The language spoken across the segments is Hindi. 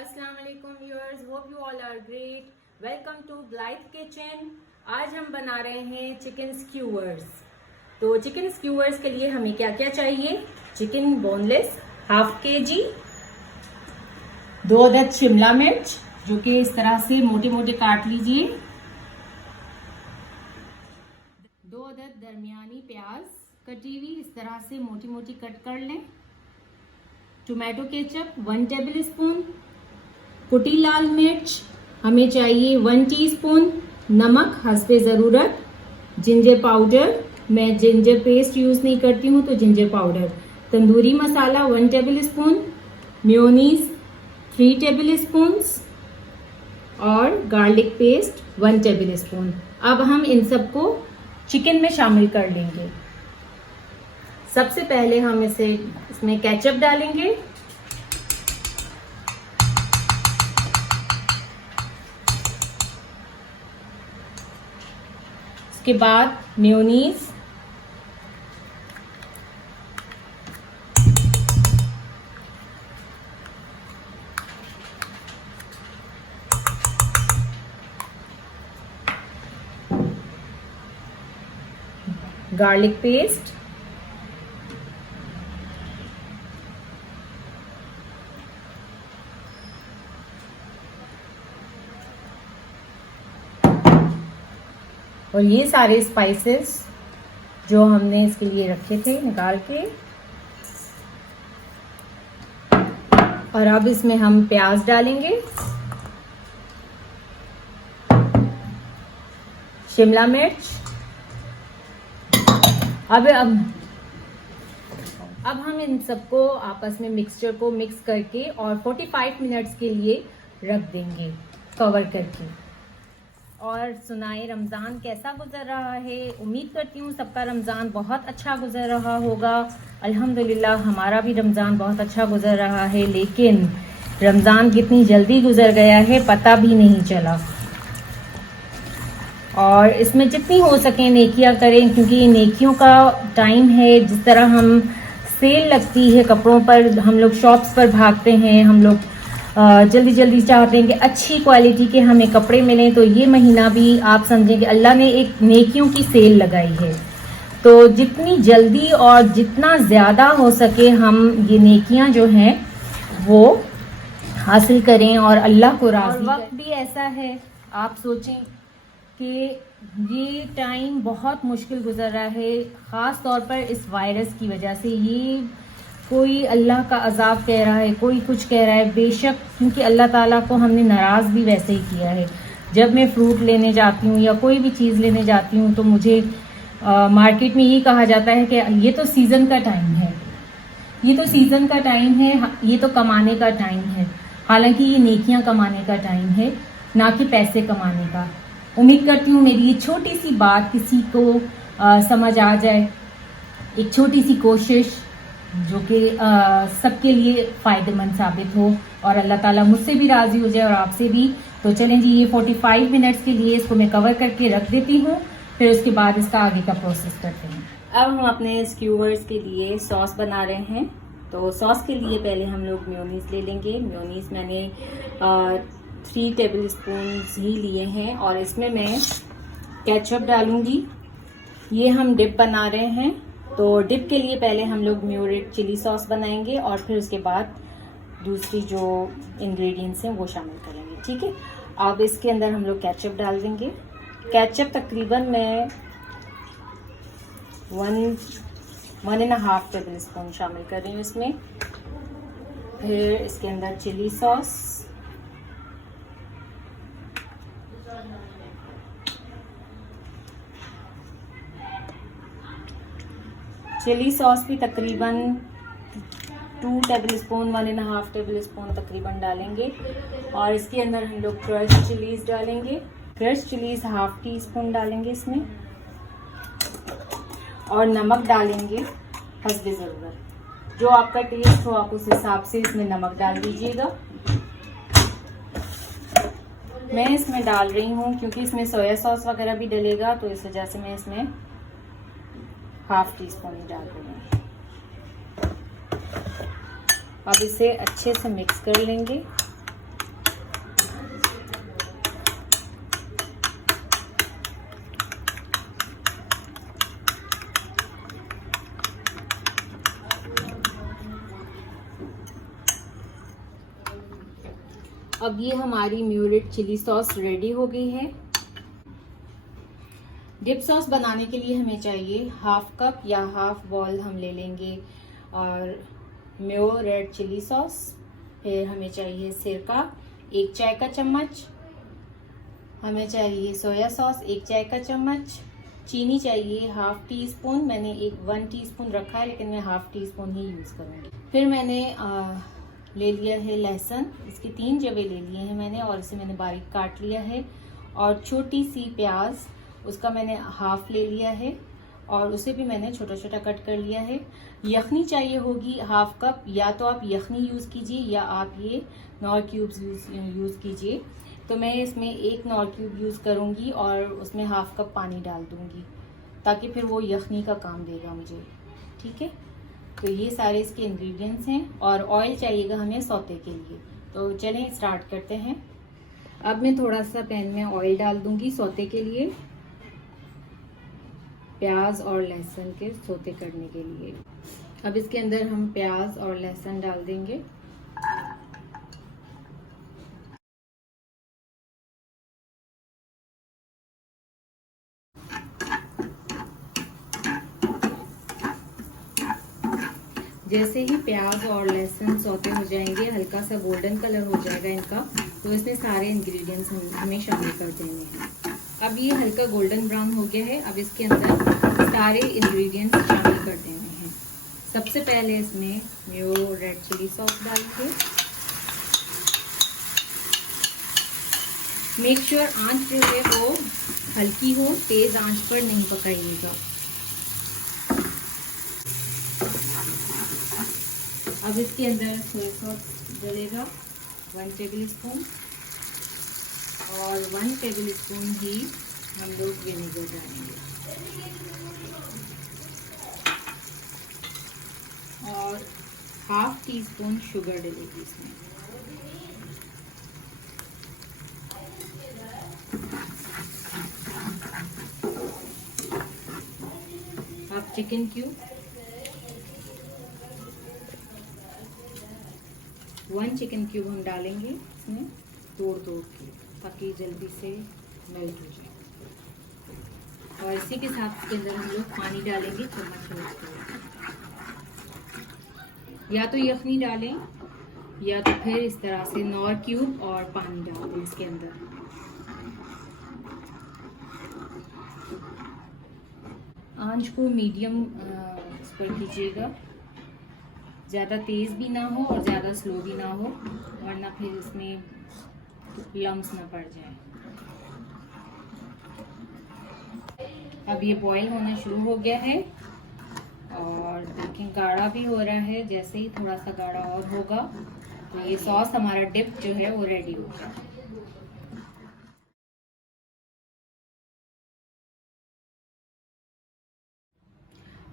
अस्सलाम वालेकुम viewers, hope you all are great. Welcome to Blythe kitchen. आज हम बना रहे हैं चिकन स्क्यूवर्स। तो चिकन स्क्यूवर्स के लिए हमें क्या क्या चाहिए? चिकन बोनलेस हाफ kg, 2 अदद शिमला मिर्च जो कि इस तरह से मोटे मोटे काट लीजिए, 2 अदद दरमियानी प्याज कटी हुई इस तरह से मोटी मोटी कट कर लें, टोमेटो केचप 1 टेबल स्पून, कुटी लाल मिर्च हमें चाहिए 1 टीस्पून, नमक हस्बे ज़रूरत, जिंजर पाउडर, मैं जिंजर पेस्ट यूज़ नहीं करती हूँ तो ginger powder, tandoori masala 1 table spoon, mayonnaise 3 table spoons और गार्लिक पेस्ट 1 टेबल स्पून। अब हम इन सबको चिकन में शामिल कर लेंगे। सबसे पहले हम इसमें केचप डालेंगे, उसके बाद मेयोनीज, गार्लिक पेस्ट, और ये सारे स्पाइसेस जो हमने इसके लिए रखे थे निकाल के। और अब इसमें हम प्याज डालेंगे, शिमला मिर्च। अब हम इन सबको आपस में मिक्सचर को मिक्स करके और 45 मिनट्स के लिए रख देंगे कवर करके। और सुनाए रमज़ान कैसा गुजर रहा है? उम्मीद करती हूँ सबका रमज़ान बहुत अच्छा गुजर रहा होगा। अल्हम्दुलिल्लाह हमारा भी रमज़ान बहुत अच्छा गुजर रहा है, लेकिन रमज़ान कितनी जल्दी गुजर गया है पता भी नहीं चला। और इसमें जितनी हो सके नेकियां करें, क्योंकि ये नेकियों का टाइम है। जिस तरह हम सेल लगती है कपड़ों पर, हम लोग शॉप्स पर भागते हैं, हम लोग जल्दी जल्दी चाहते हैं कि अच्छी क्वालिटी के हमें कपड़े मिलें। तो ये महीना भी आप समझें कि अल्लाह ने एक नेकियों की सेल लगाई है। तो जितनी जल्दी और जितना ज़्यादा हो सके हम ये नेकियां जो हैं वो हासिल करें और अल्लाह को राज़ी। वक्त भी ऐसा है, आप सोचें कि ये टाइम बहुत मुश्किल गुजर रहा है, ख़ास तौर पर इस वायरस की वजह से। ये कोई अल्लाह का अजाब कह रहा है, कोई कुछ कह रहा है, बेशक क्योंकि अल्लाह ताला को हमने नाराज़ भी वैसे ही किया है। जब मैं फ्रूट लेने जाती हूँ या कोई भी चीज़ लेने जाती हूँ तो मुझे मार्केट में यही कहा जाता है कि ये तो सीज़न का टाइम है, ये तो सीज़न का टाइम है, ये तो कमाने का टाइम है। हालांकि ये नेकियां कमाने का टाइम है, ना कि पैसे कमाने का। उम्मीद करती हूँ मेरी ये छोटी सी बात किसी को समझ आ जाए, एक छोटी सी कोशिश जो कि सबके लिए फ़ायदेमंद साबित हो और अल्लाह ताला मुझसे भी राज़ी हो जाए और आपसे भी। तो चलें जी, ये 45 मिनट्स के लिए इसको मैं कवर करके रख देती हूँ, फिर उसके बाद इसका आगे का प्रोसेस करते हैं। अब हम अपने स्क्यूवर्स के लिए सॉस बना रहे हैं। तो सॉस के लिए पहले हम लोग मेयोनीज ले लेंगे। मेयोनीज मैंने 3 टेबल स्पून ही लिए हैं और इसमें मैं केचप डालूंगी। ये हम डिप बना रहे हैं, तो डिप के लिए पहले हम लोग म्यूरेट चिली सॉस बनाएंगे और फिर उसके बाद दूसरी जो इंग्रेडिएंट्स हैं वो शामिल करेंगे, ठीक है। अब इसके अंदर हम लोग केचप डाल देंगे। केचप तकरीबन मैं 1.5 टेबल स्पून शामिल कर रही हूँ इसमें। फिर इसके अंदर चिली सॉस, चिली सॉस भी तकरीबन 2 टेबल स्पून, 1.5 टेबल स्पून तकरीबन डालेंगे। और इसके अंदर हम लोग क्रश चिलीज डालेंगे। क्रश चिलीज 1/2 टीस्पून डालेंगे इसमें। और नमक डालेंगे हस्बे ज़रूरत, जो आपका टेस्ट हो आप उस हिसाब से इसमें नमक डाल दीजिएगा। मैं इसमें डाल रही हूँ क्योंकि इसमें सोया सॉस वगैरह भी डलेगा, तो इस वजह से मैं इसमें 1/2 टीस्पून ही डाल रही हूँ। अब इसे अच्छे से मिक्स कर लेंगे। अब ये हमारी म्यूरेट चिली सॉस रेडी हो गई है। डिप सॉस बनाने के लिए हमें चाहिए हाफ कप या हाफ बॉल हम ले लेंगे और म्यो रेड चिली सॉस। फिर हमें चाहिए सिरका 1 चाय का चम्मच, हमें चाहिए सोया सॉस 1 चाय का चम्मच, चीनी चाहिए हाफ टी स्पून। मैंने 1 टीस्पून रखा है लेकिन मैं हाफ टी स्पून ही यूज करूंगी। फिर मैंने ले लिया है लहसुन, इसके 3 जवे ले लिए हैं मैंने और इसे मैंने बारीक काट लिया है। और छोटी सी प्याज, उसका मैंने हाफ ले लिया है और उसे भी मैंने छोटा छोटा कट कर लिया है। यखनी चाहिए होगी हाफ कप, या तो आप यखनी यूज कीजिए या आप ये नॉर क्यूब्स यूज कीजिए। तो मैं इसमें 1 नॉर क्यूब यूज करूंगी और उसमें हाफ कप पानी डाल दूंगी ताकि फिर वो यखनी का काम देगा मुझे। ठीक है, तो ये सारे इसके इंग्रेडिएंट्स हैं और ऑयल चाहिएगा हमें सौते के लिए। तो चलें स्टार्ट करते हैं। अब मैं थोड़ा सा पैन में ऑयल डाल दूंगी सौते के लिए, प्याज और लहसुन के सौते करने के लिए। अब इसके अंदर हम प्याज और लहसुन डाल देंगे। जैसे ही प्याज और लहसुन सौते हो जाएंगे, हल्का सा गोल्डन कलर हो जाएगा इनका, तो इसमें सारे इंग्रेडिएंट्स हमें शामिल कर देने हैं। अब ये हल्का गोल्डन ब्राउन हो गया है। अब इसके अंदर सारे इंग्रेडिएंट्स शामिल कर देने हैं। सबसे पहले इसमें म्यो रेड चिली सॉस डाल के मेक श्योर आंच जो है वो हल्की हो, तेज आंच पर नहीं पकाइएगा। अब इसके अंदर सोया सॉस डलेगा 1 टेबल स्पून और 1 टेबल स्पून ही हम लोग विनेगर डालेंगे और हाफ टी स्पून शुगर डलेगी इसमें। Half chicken cube, 1 chicken cube हम डालेंगे इसमें तोड़ के ताकि जल्दी से मेल्ट हो जाए। और इसी के साथ इसके अंदर हम लोग पानी डालेंगे चम्मच। या तो यखनी डालें या तो फिर इस तरह से नॉर क्यूब और पानी डाल दें इसके अंदर। आंच को मीडियम इस पर कीजिएगा, ज़्यादा तेज़ भी ना हो और ज़्यादा स्लो भी ना हो, वरना फिर इसमें लम्स ना पड़ जाए। अब ये बॉईल होना शुरू हो गया है और देखें गाढ़ा भी हो रहा है। जैसे ही थोड़ा सा गाढ़ा और होगा तो ये सॉस हमारा डिप जो है वो रेडी हो गया।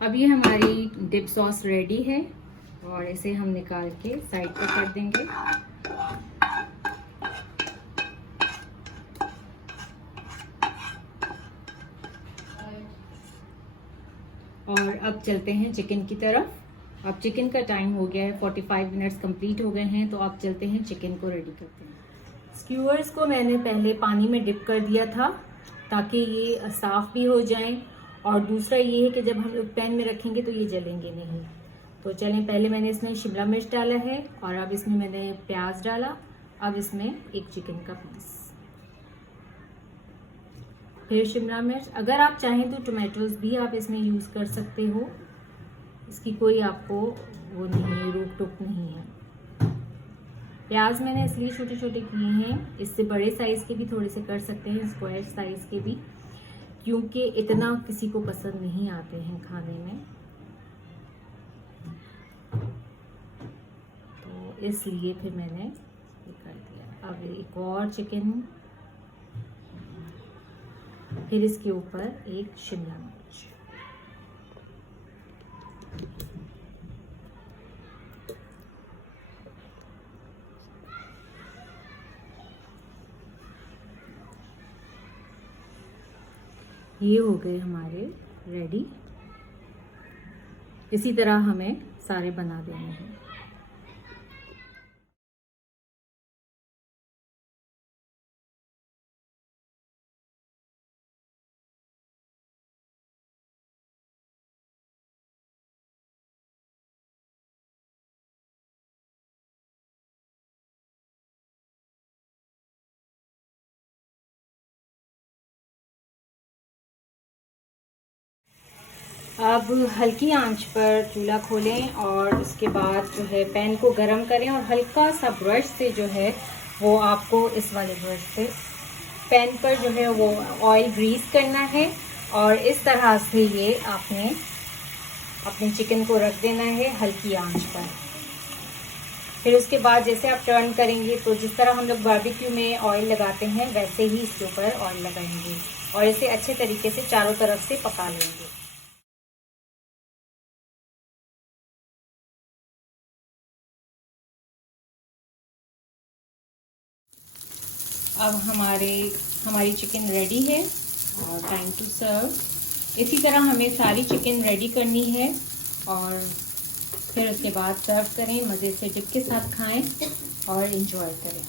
अब ये हमारी डिप सॉस रेडी है और इसे हम निकाल के साइड पर कर देंगे। और अब चलते हैं चिकन की तरफ। अब चिकन का टाइम हो गया है, 45 मिनट्स कंप्लीट हो गए हैं, तो अब चलते हैं चिकन को रेडी करते हैं। स्क्यूअर्स को मैंने पहले पानी में डिप कर दिया था ताकि ये साफ भी हो जाएं, और दूसरा ये है कि जब हम लोग पैन में रखेंगे तो ये जलेंगे नहीं। तो चलें, पहले मैंने इसमें शिमला मिर्च डाला है और अब इसमें मैंने प्याज डाला। अब इसमें एक चिकन का पीस, फिर शिमला मिर्च। अगर आप चाहें तो टोमेटोज भी आप इसमें यूज़ कर सकते हो, इसकी कोई आपको वो नहीं है, रोक टोक नहीं है। प्याज मैंने इसलिए छोटे छोटे किए हैं, इससे बड़े साइज़ के भी थोड़े से कर सकते हैं, स्क्वायर साइज़ के भी, क्योंकि इतना किसी को पसंद नहीं आते हैं खाने में, तो इसलिए फिर मैंने ये कर दिया। अब एक और चिकन, फिर इसके ऊपर एक शिमला मिर्च। ये हो गए हमारे रेडी। इसी तरह हमें सारे बना देने हैं। अब हल्की आंच पर चूल्हा खोलें और उसके बाद जो है पैन को गरम करें और हल्का सा ब्रश से जो है वो आपको इस वाले ब्रश से पैन पर जो है वो ऑयल ग्रीस करना है और इस तरह से ये आपने अपने चिकन को रख देना है हल्की आंच पर। फिर उसके बाद जैसे आप टर्न करेंगे तो जिस तरह हम लोग बारबेक्यू में ऑयल लगाते हैं वैसे ही इसके ऊपर ऑयल लगाएंगे और इसे अच्छे तरीके से चारों तरफ से पका लेंगे। अब हमारी चिकन रेडी है और टाइम टू सर्व। इसी तरह हमें सारी चिकन रेडी करनी है और फिर उसके बाद सर्व करें, मज़े से डिप के साथ खाएं और एंजॉय करें।